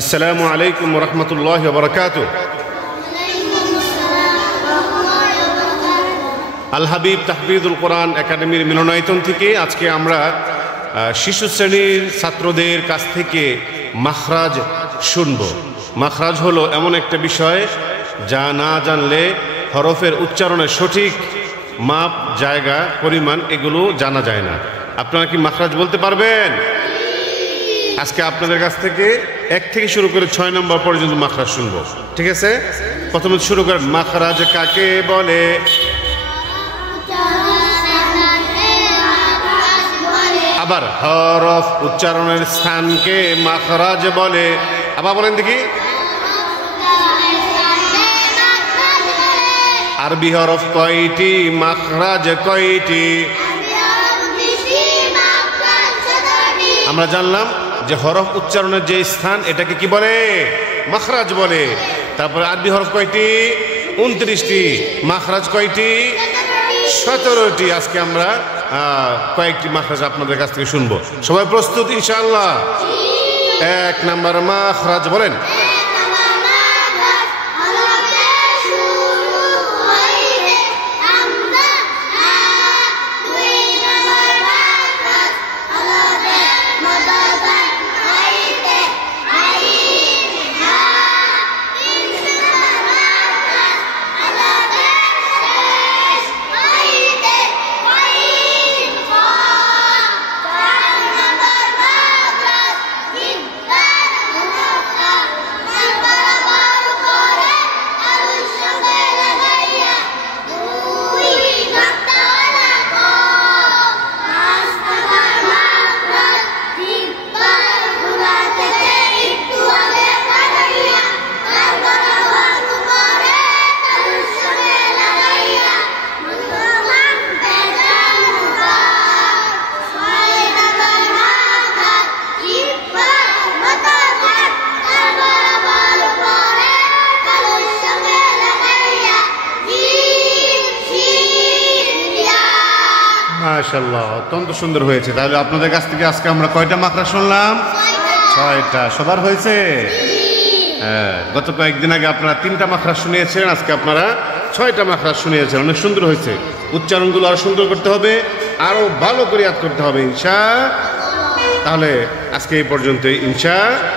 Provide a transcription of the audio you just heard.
আসসালামু আলাইকুম ওয়া রাহমাতুল্লাহি ওয়া বারাকাতুহু। আল হাবিব তাহফিজুল কোরআন একাডেমির মিলনায়তন থেকে আজকে আমরা শিশু শ্রেণীর ছাত্রদের কাছ থেকে মাখরাজ শুনব। মাখরাজ হলো এমন একটা বিষয় যা না জানলে হরফের উচ্চারণের সঠিক মাপ, জায়গা, পরিমাণ এগুলো জানা যায় না। আপনারা কি মাখরাজ বলতে পারবেন? আজকে আপনাদের কাছ থেকে 1 থেকে শুরু করে 6 নম্বর পর্যন্ত মাখরাজ শুনবো, ঠিক আছে? প্রথমে শুরু করেন। মাখরাজ কাকে বলে? আবার হরফ উচ্চারণের স্থানকে মাখরাজ বলে। আবার বলেন দেখি। আরবি হরফ কয়টি? মাখরাজ কয়টি? আমরা জানলাম যে হরফ উচ্চারণের যে স্থান এটাকে কি বলে? মাখরাজ বলে। তারপরে আরবি হরফ কয়টি? 29টি। মাখরাজ কয়টি? 17টি। আজকে আমরা কয়েকটি মাখরাজ আপনাদের কাছ থেকে শুনবো। সবাই প্রস্তুত ইনশাআল্লাহ? 1 নাম্বার মাখরাজ বলেন। মাশাআল্লাহ, অত্যন্ত সুন্দর হয়েছে। তাহলে আপনাদের কাছ থেকে আজকে আমরা কয়টা মাখরাজ শুনলাম? 6টা। সবার হয়েছে? হ্যাঁ, গত কয়েকদিন আগে আপনারা 3টা মাখরাজ শুনিয়েছেন, আজকে আপনারা 6টা মাখরাজ শুনিয়েছেন। অনেক সুন্দর হয়েছে। উচ্চারণগুলো আরো সুন্দর করতে হবে, আরো ভালো করে ইয়াদ করতে হবে ইনশাআল্লাহ। তাহলে আজকে এই পর্যন্তই ইনশাআল্লাহ।